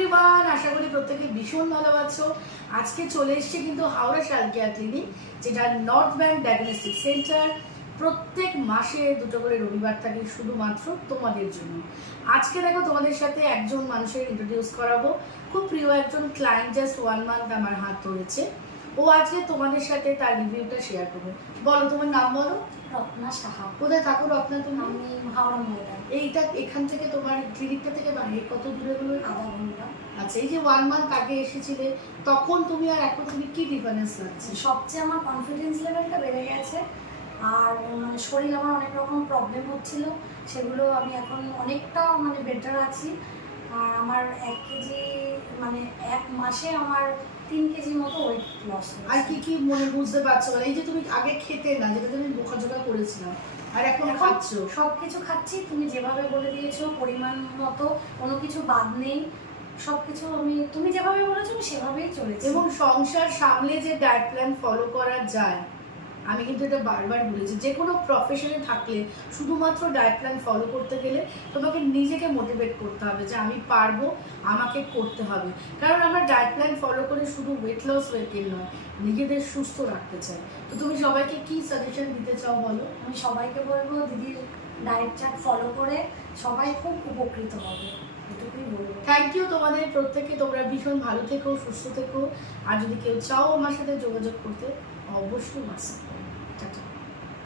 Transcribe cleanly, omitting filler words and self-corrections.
Everyone, আশা করি প্রত্যেকে ভীষণ ভালো আছো। আজকে চলে এসেছে কিন্তু হাওড়া শালকিয়া ক্লিনিক, যেটা নর্থ ব্যাংক ডায়াগনস্টিক সেন্টার। প্রত্যেক মাসে দুটো করে রবিবার থাকে শুধুমাত্র তোমাদের জন্য। আজকে দেখো তোমাদের সাথে একজন মানুষের ইন্ট্রোডিউস করাবো, খুব প্রিয় একজন ক্লায়েন্ট, জাস্ট 1 মান্থ আমার হাত ধরেছে। ও আজকে তোমাদের সাথে তার রিভিউটা শেয়ার করবে। বলো, তোমার নাম বলো। রত্না সাহা। কোথায় থাকো রত্না তুমি? আমি হাওড়া ময়দান। এইটা এখান থেকে তোমার ক্লিনিকটা থেকে বাইরে কত দূরে হলো? আধা ঘন্টা। আচ্ছা, এই যে 1 মান্থ আগে এসেছিলে, তখন তুমি আর এখন তুমি কি ডিফারেন্স লাগছে? সবচেয়ে আমার কনফিডেন্স লেভেলটা বেড়ে গেছে, আর মানে শরীর আমার অনেক রকম প্রবলেম হচ্ছিল, সেগুলো আমি এখন অনেকটা মানে বেটার আছি। আর আমার 1 কেজি মানে 1 মাসে আমার 3 কেজি মতো ওয়েট লস হয়েছে। আর কি কি মনে বুঝতে পারছো? মানে এই যে তুমি আগে খেতে না, যেটা তুমি বোকাঝোকা করেছিলাম, আর এখন খাচ্ছ। সব কিছু খাচ্ছি, তুমি যেভাবে বলে দিয়েছো পরিমাণ মতো, কোনো কিছু বাদ নেই। সবকিছু তুমি যেভাবে বলেছো আমি সেভাবেই চলেছি। এবং সংসার সামলে যে ডায়েট প্ল্যান ফলো করা যায়, আমি কিন্তু এটা বারবার বলেছি, যে কোনো প্রফেশনে থাকলে শুধুমাত্র ডায়েট প্ল্যান ফলো করতে গেলে তোমাকে নিজেকে মোটিভেট করতে হবে যে আমি পারবো, আমাকে করতে হবে। কারণ আমরা ডায়েট প্ল্যান ফলো করে শুধু ওয়েট লস ওয়েট গেইন নয়, নিজেদের সুস্থ রাখতে চাই। তো তুমি সবাইকে কি সাজেশন দিতে চাও বলো? আমি সবাইকে বলবো দিদির ডায়েট চার্ট ফলো করে সবাই খুব উপকৃত হবে, এটুকুই বলবো। থ্যাংক ইউ তোমাদের প্রত্যেকে, তোমরা ভীষণ ভালো থেকো, সুস্থ থেকো। আর যদি কেউ চাও আমার সাথে যোগাযোগ করতে, অবশ্যই হোয়াটসঅ্যাপ করো। টাটা।